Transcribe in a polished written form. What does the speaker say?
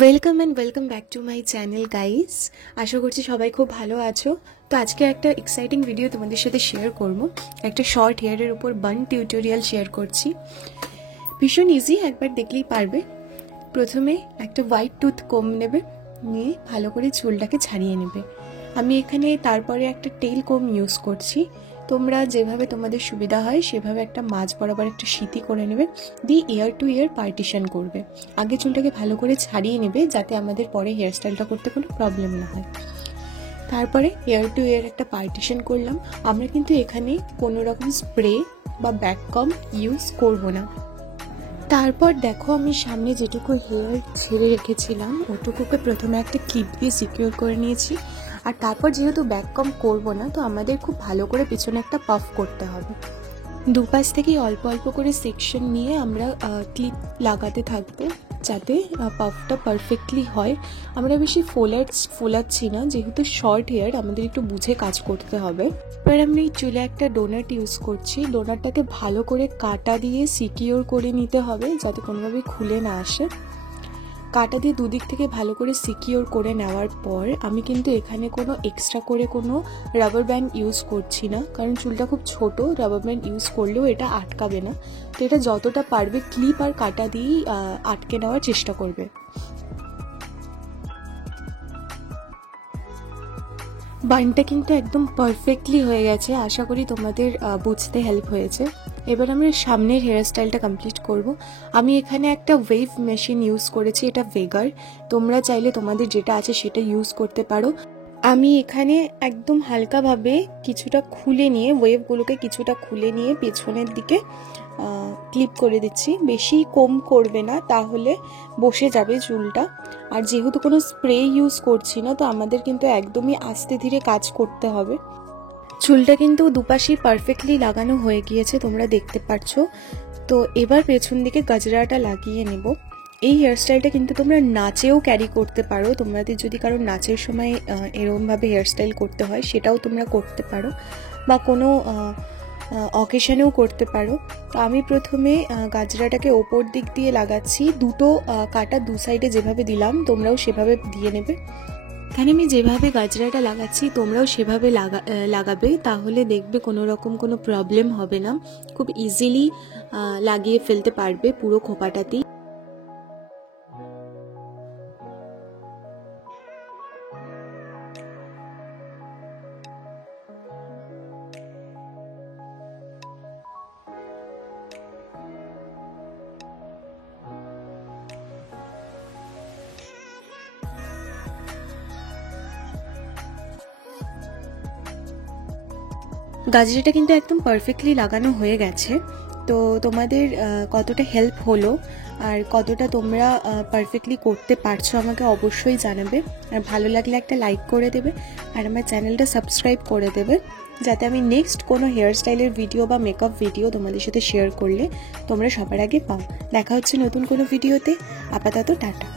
Welcome and welcome back to my channel guys. আশা করছি সবাই খুব ভালো আছো। তো আজকে একটা এক্সাইটিং ভিডিও তোমাদের সাথে শেয়ার করব। একটা শর্ট হেয়ারের উপর বান টিউটোরিয়াল শেয়ার করছি। ভীষণ ইজি, একবার দেখলেই পারবে। প্রথমে একটা হোয়াইট টুথ কম নেবে, নিয়ে ভালো করে চুলটাকে ছাড়িয়ে নেবে। আমি এখানে তারপরে একটা টেল কম ইউজ করছি। তোমরা যেভাবে তোমাদের সুবিধা হয় সেভাবে একটা মাঝ বরাবর একটা সিঁথি করে নেবে, দিয়ে ইয়ার টু ইয়ার পার্টিশন করবে। আগে চুলটাকে ভালো করে ছাড়িয়ে নেবে যাতে আমাদের পরে হেয়ারস্টাইলটা করতে কোনো প্রবলেম না হয়। তারপরে ইয়ার টু ইয়ার একটা পার্টিশন করলাম। আমরা কিন্তু এখানে কোনো রকম স্প্রে বা ব্যাককম ইউজ করব না। তারপর দেখো, আমি সামনে যেটুকু হেয়ার ছেড়ে রেখেছিলাম ওটুকুকে প্রথমে একটা ক্লিপ দিয়ে সিকিউর করে নিয়েছি। আর তারপর যেহেতু ব্যাককম করব না, তো আমাদের খুব ভালো করে পিছনে একটা পাফ করতে হবে। দুপাশ থেকেই অল্প অল্প করে সেকশন নিয়ে আমরা ক্লিপ লাগাতে থাকবো যাতে পাফটা পারফেক্টলি হয়। আমরা বেশি ফোলাচ্ছি না, যেহেতু শর্ট হেয়ার আমাদের একটু বুঝে কাজ করতে হবে। এবার আমি চুলে একটা ডোনাট ইউজ করছি। ডোনাটটাকে ভালো করে কাটা দিয়ে সিকিউর করে নিতে হবে যাতে কোনোভাবেই খুলে না আসে। কাটা দিয়ে দুদিক থেকে ভালো করে সিকিউর করে নেওয়ার পর আমি কিন্তু এখানে কোনো এক্সট্রা করে কোনো রাবার ব্যান্ড ইউজ করছি না, কারণ চুলটা খুব ছোট, রাবার ব্যান্ড ইউজ করলেও এটা আটকাবে না। তো এটা যতটা পারবে ক্লিপ আর কাটা দিয়েই আটকে নেওয়ার চেষ্টা করবে। বানটা কিন্তু একদম পারফেক্টলি হয়ে গেছে, আশা করি তোমাদের বুঝতে হেল্প হয়েছে। এবার আমরা সামনের হেয়ারস্টাইলটা কমপ্লিট করব। আমি এখানে একটা ওয়েভ মেশিন ইউজ করেছি, এটা ভেগার। তোমরা চাইলে তোমাদের যেটা আছে সেটা ইউজ করতে পারো। আমি এখানে একদম হালকাভাবে কিছুটা খুলে নিয়ে, ওয়েভগুলোকে কিছুটা খুলে নিয়ে পেছনের দিকে ক্লিপ করে দিচ্ছি। বেশি কম করবে না, তাহলে বসে যাবে চুলটা। আর যেহেতু কোনো স্প্রে ইউজ করছি না, তো আমাদের কিন্তু একদমই আস্তে ধীরে কাজ করতে হবে। চুলটা কিন্তু দুপাশেই পারফেক্টলি লাগানো হয়ে গিয়েছে, তোমরা দেখতে পাচ্ছ। তো এবার পেছন দিকে গাজরাটা লাগিয়ে নেব। এই হেয়ারস্টাইলটা কিন্তু তোমরা নাচেও ক্যারি করতে পারো। তোমাদের যদি কারো নাচের সময় এরকমভাবে হেয়ারস্টাইল করতে হয় সেটাও তোমরা করতে পারো, বা কোনো অকেশনেও করতে পারো। তো আমি প্রথমে গাজরাটাকে ওপর দিক দিয়ে লাগাচ্ছি। দুটো কাটা দু সাইডে যেভাবে দিলাম তোমরাও সেভাবে দিয়ে নেবে। এখানে আমি যেভাবে গাজরাটা লাগাচ্ছি তোমরাও সেভাবে লাগাবে, তাহলে দেখবে কোনো রকম কোনো প্রবলেম হবে না। খুব ইজিলি লাগিয়ে ফেলতে পারবে পুরো খোপাটাতেই। গাজরাটা কিন্তু একদম পারফেক্টলি লাগানো হয়ে গেছে। তো তোমাদের কতটা হেল্প হলো আর কতটা তোমরা পারফেক্টলি করতে পারছো আমাকে অবশ্যই জানাবে। আর ভালো লাগলে একটা লাইক করে দেবে, আর আমার চ্যানেলটা সাবস্ক্রাইব করে দেবে, যাতে আমি নেক্সট কোনো হেয়ারস্টাইলের ভিডিও বা মেকআপ ভিডিও তোমাদের সাথে শেয়ার করলে তোমরা সবার আগে পাও। দেখা হচ্ছে নতুন কোনো ভিডিওতে। আপাতত টাটা।